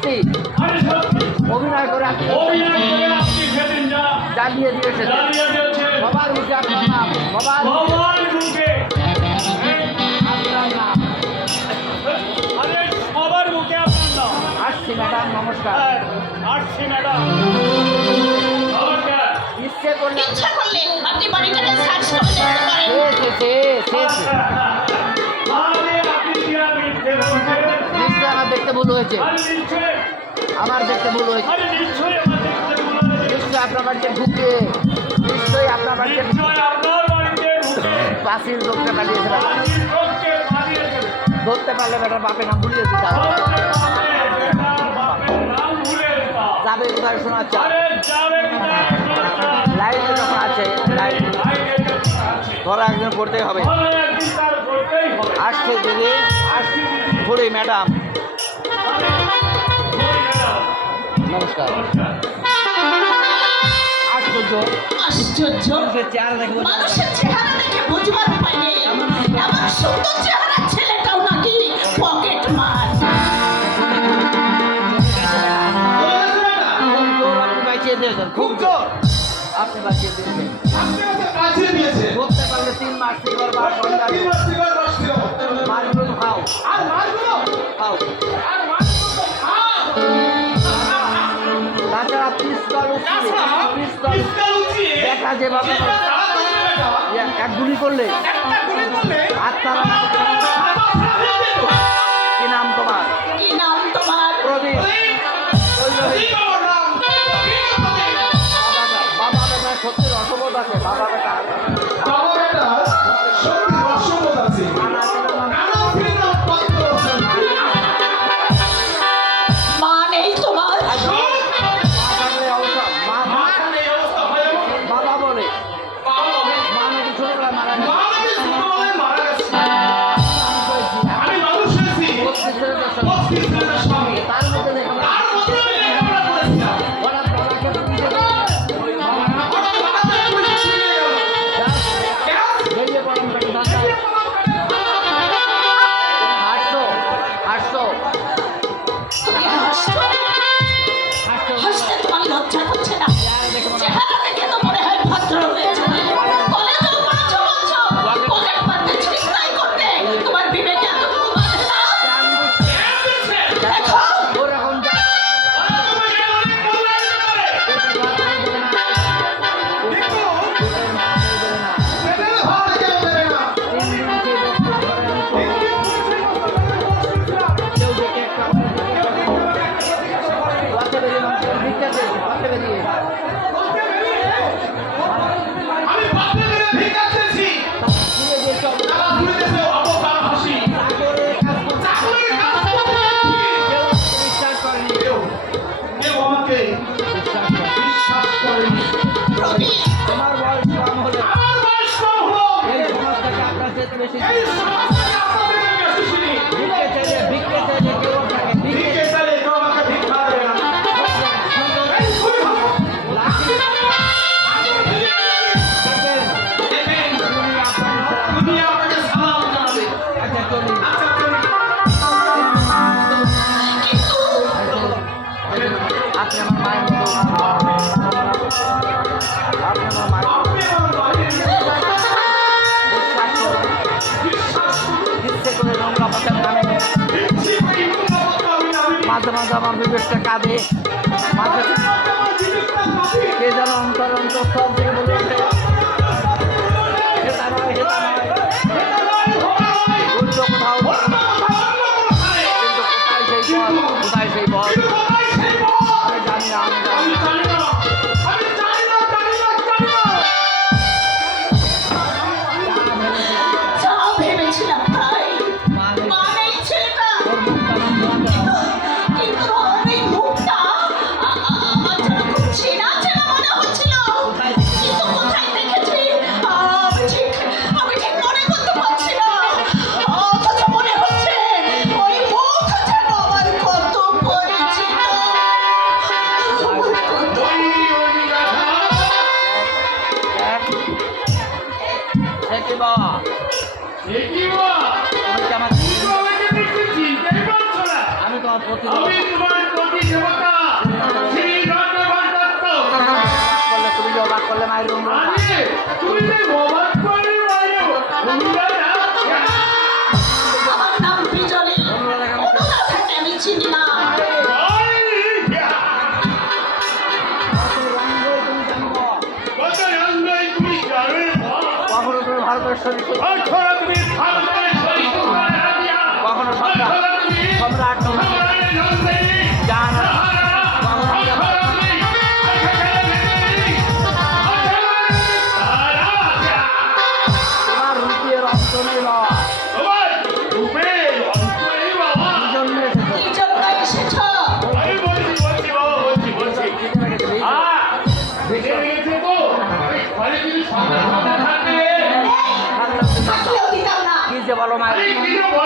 সত্যি অভিনয় করে আপনি জানিয়ে দিয়েছেন সবার মুখে আপনার নাম, সবার মুখে আপনার নাম। সবার মুখে আপনার নাম। আসছি ম্যাডাম, নমস্কার। আসছি ম্যাডাম, নমস্কার। ইচ্ছে করলে আপনি বাড়িটাকে সার্চ করে দেখতে পারেন। নিশ্চয় আমার দেখতে ভুল হয়েছে, আমার দেখতে ভুল হয়েছে। নিশ্চয় আপনার বাড়িতে ঢুকে, নিশ্চয়ই আপনার বাড়িতে পাঁচিল লোকটা পালিয়েছিলাম। ধরতে পারলে বেটার বাপের নাম ভুলিয়ে দিতাম। যাবে কোথায় শোনাচ্ছে লাইটে যখন আছে, লাইট ধরা একজন করতেই হবে। আসছে দিদি, ঘুরি ম্যাডাম, নমস্কার। আশ্চর্য মানুষের চেহারা দেখে বুঝবার উপায় নেই, এমন সুন্দর চেহারা ছেলেটাও নাকি পকেট মার। আপনি বাঁচিয়ে দিয়েছেন, খুব জোর আপনি বাঁচিয়ে দিয়েছেন। ধরতে পারলে 3 মাস শিকড় বা মাছগুলো তো খাও, খাও। তাছাড়া পিস্তল দেখা যেভাবে এক গুলি করলে আত্মারা। কি নাম তোমার? প্রদীপ। বাবা বেটা সত্যি রসবোধ আছে, বাবা বেটা মা নেই তোমার? বাবা বলে মা নাকি ছোটবেলা মারা গেছে। তার মধ্যে দেখলাম হঠাৎ বাবাকে বেরিয়ে পড়লাম, হাসতো হাসতো হাসতে তোমার লজ্জা করছে না? চেহারা দেখে তো মনে হয় ভদ্র হয়েছে। কলেজেও পড়েছো বলছো, পকেট মারতে ছিনতাই করতে তোমার বিবেকে এতটুকু বাধে না? দেখো ওরকম আমার বয়স কম হলে এই সমাজটাকে আপনার চেয়ে বেশি ভিক্ষে চাইলে কেউ থাকে, ভিক্ষে আপনি আমার মায়ের মতো, আপনি আমার মায়ের ইচ্ছে করে নোংরা পথের নামে মাঝে মাঝে আমার বিবেকটা কাঁদে, মাঝে কে যেন অন্তর সব থেকে বলে ওঠে হেতা নয়, হেতা নয়, উল্টো কোথাও। কিন্তু কোথায় সেই পথ, আমি জানি না, আমি জানি না। যা ভেবেছিলাম তাই। মা নেই ছেলেটা, কিন্তু ওর এই মুখটা আমার যেন খুব চেনা চেনা মনে হচ্ছিল। কিন্তু কোথায় দেখেছি আমি ঠিক মনে করতে পারছি না। অথচ মনে হচ্ছে ওই মুখ যেন আমার কত পরিচিত। আমি তোমার প্রতি তুমি যে অবাক করে বাইরে অনুরা না আমার নাম বিজনী অনুরাধাকে আমি চিনি না কত রঙ্গই তুমি জানো কখনো তুমি ভারতের শরীর অক্ষরা তুমি ভারতের শরীর কখনো সম্রাট জাহানারা তোমার রূপের অন্ত নেই বাবা এই জন্য এসেছো কি জন্য এসেছো থাকলেও দিতাম না কি যে বলো মায়ের